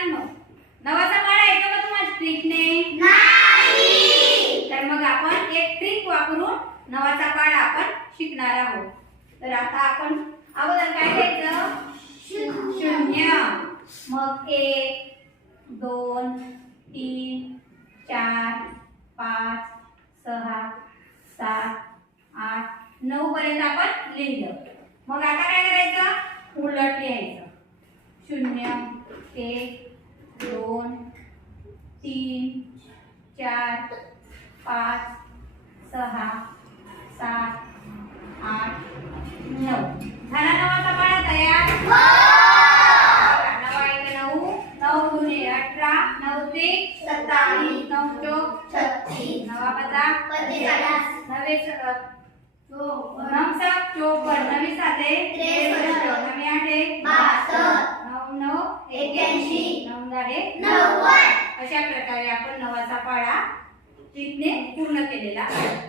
मुलांनो, नवाचा पाढा येतो का तुम्हाला ट्रिकने? नाही. तर मग आपण एक ट्रिक वापरून नवाचा पाढा आपण शिकणार आहोत. तर आता आपण अगोदर काय घ्यायचं? शून्य, मग 1 2 3 4 5 6 7 8 9 पर्यंत आपण लिहिलं. मग आता काय करायचं? उलट लिहायचं. 0 1 2 3 4 5 6 7 8 9. झाला नवाचा पाढा तयार? नवा 1 9, 9 गुणे 18, 9 त्रिक 27, 9 चौक 36, नवा पदा 45, नवे नव सात 54, नवी साते 63, नवी आठे 62, 9 9 81, 9 दाडे 90. अशा प्रकारे आपण नवाचा पाढा ट्रिकने पूर्ण केलेला आहे.